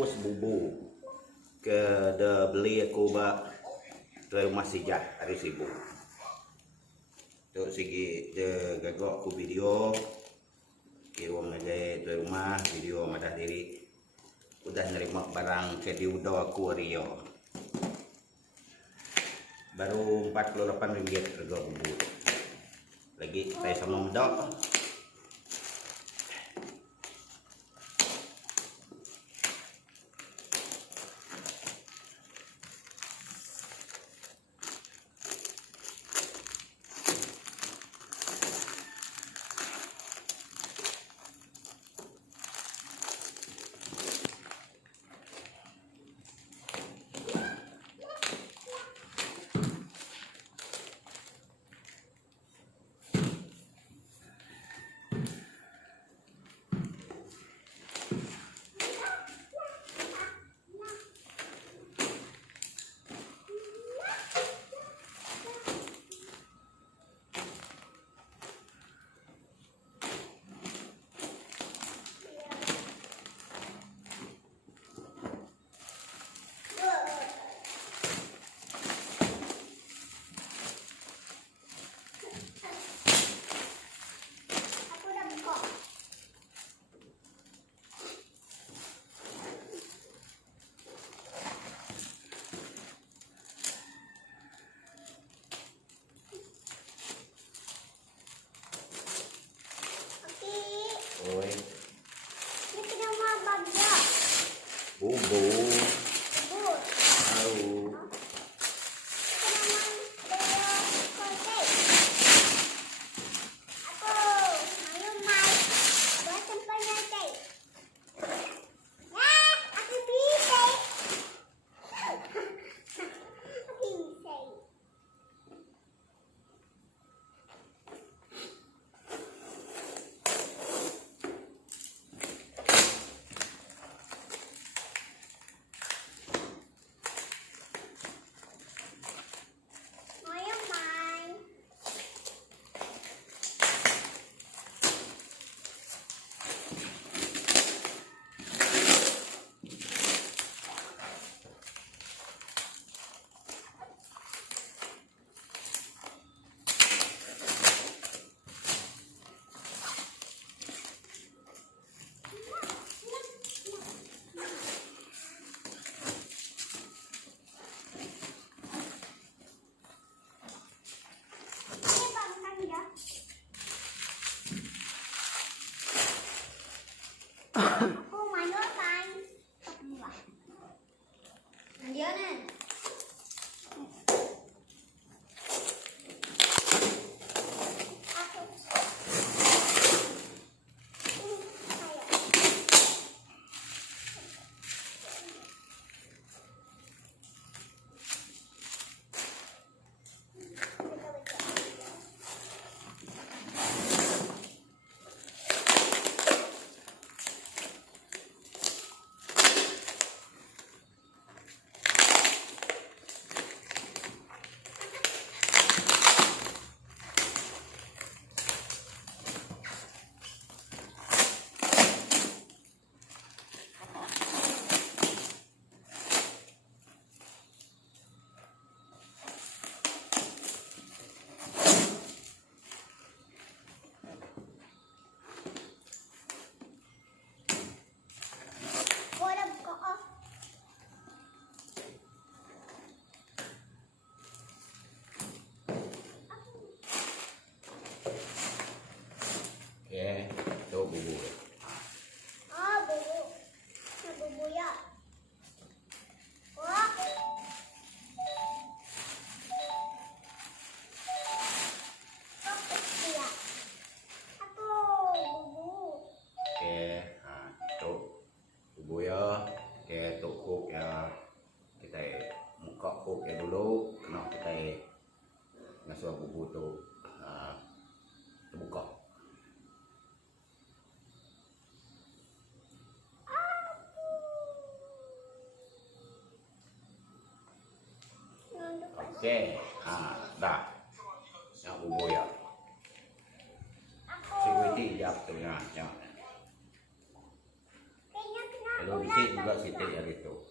bungkus bubur ke de beli aku ba ke rumah sijah hari sibuk. Tok sigi de gagok aku video kirim aja ke rumah video madah diri udah nerima barang ke diudo aku Rio. Baru 48 ringgit harga bubur. Lagi saya sama medok. Oi. Ini kena mabak ya. Bubur. Bubur. Tahu. Itu bubur. Bubur. Bubur ya. Wah. Itu bubur ya. Itu kok ya kita muka kok ya dulu kena kita ngasuh bubur tu terbuka. Okey, dah. Yang bubur ya. Security jap tengah. Kalau bisik juga Siti hari itu.